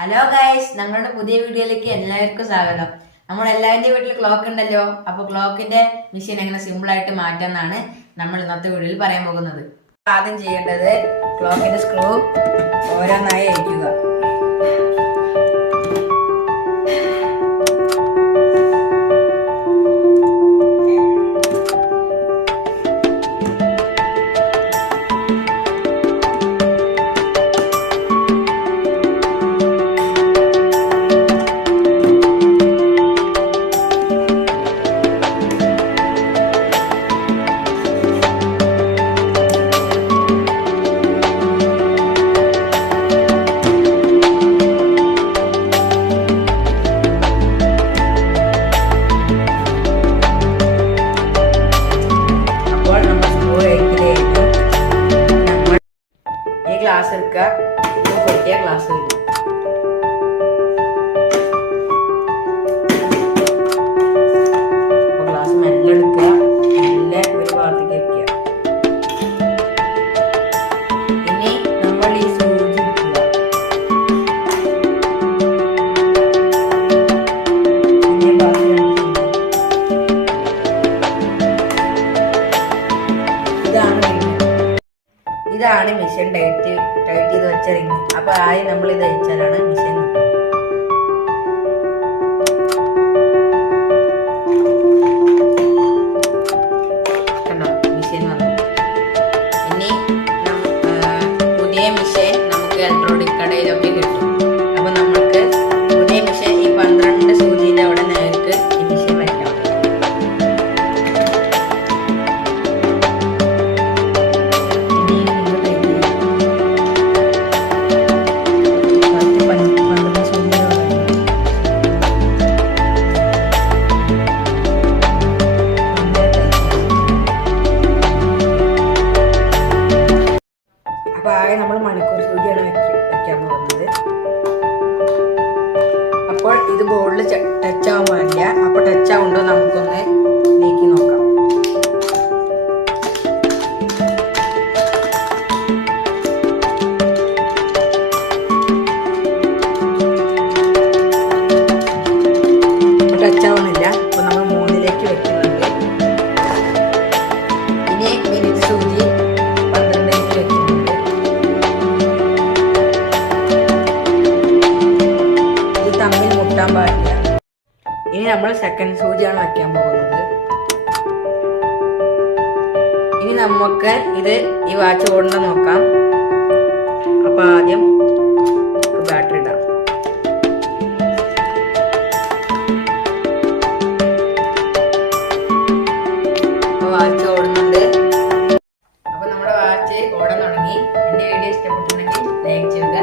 Hello guys, ഞങ്ങളുടെ പുതിയ വീഡിയോയിലേക്ക് എല്ലാവർക്കും സ്വാഗതം. നമ്മൾ എല്ലാവരുടെ വീട്ടിൽ ക്ലോക്ക് ഉണ്ടല്ലോ. അപ്പോൾ ക്ലോക്കിന്റെ മെഷീൻ എങ്ങനെ സിമ്പിൾ ആയിട്ട് മാറ്റാന്നാണ് നമ്മൾ ഇന്നത്തെ വീഡിയോയിൽ പറയാൻ പോകുന്നത്. ആദ്യം ചെയ്യേണ്ടത് ക്ലോക്കിന്റെ സ്ക്രൂ ഓരോന്നായി അഴിക്കുക. ഗ്ലാസ് എടുക്കുക, പൊട്ടിയ ഗ്ലാസ് വരും. ഗ്ലാസ് മെല്ലെ എടുക്കുക, മെല്ലെ ഒരു ഭാഗത്തേക്ക് വെക്കുക. ഇനി നമ്മൾ ഈ സൂചി എടുക്കുക. ഇതാണ് മെഷീൻ ടൈറ്റ് ചെയ്ത് വെച്ച റിങ്. അപ്പൊ ആദ്യം നമ്മൾ ഇത് അയച്ചാലാണ് മെഷീൻ കണ്ടോ, മെഷീൻ വന്നു. ഇനി പുതിയ മെഷീൻ നമുക്ക് ഇലക്ട്രോണിക് കടയിലൊക്കെ കിട്ടും. അപ്പൊ നമുക്ക് പുതിയ മെഷീൻ ഈ 12 സൂചിന്റെ അവിടെ നേർക്ക് ഈ മെഷീൻ വയ്ക്കാം. അപ്പോൾ ആകെ നമ്മൾ മണിക്കൂർ സൂചിയാണ് വെക്കാൻ പോകുന്നത്. അപ്പോൾ ഇത് ബോർഡിൽ ടച്ച് ആവാൻ പാടില്ല. അപ്പോൾ ടച്ച് ആവുണ്ടോ നമുക്കൊന്ന് നീക്കി നോക്കാം. ടച്ച് ആവുന്നില്ല. അപ്പോൾ നമ്മൾ 3ലേക്ക് വെക്കുന്നുണ്ട്. ഇനി മിനിറ്റ് സൂചി 12ലേക്ക് വെക്കുന്നുണ്ട്. തമ്മിൽ മുട്ടാൻ പാടില്ല. ഇനി നമ്മൾ സെക്കൻഡ് സൂചിയാണ് വയ്ക്കാൻ പോകുന്നത്. ഇനി നമുക്ക് ഇത് ഈ വാച്ച് ഓടുന്ന നോക്കാം. അപ്പൊ ആദ്യം ബാറ്ററി ഇടാം. വാച്ച് ഓടുന്നുണ്ട്. അപ്പൊ നമ്മുടെ വാച്ച് ഓടാൻ തുടങ്ങി. എന്റെ വീഡിയോ ഇഷ്ടപ്പെട്ടിട്ടുണ്ടെങ്കിൽ ലൈക്ക് ചെയ്യുക.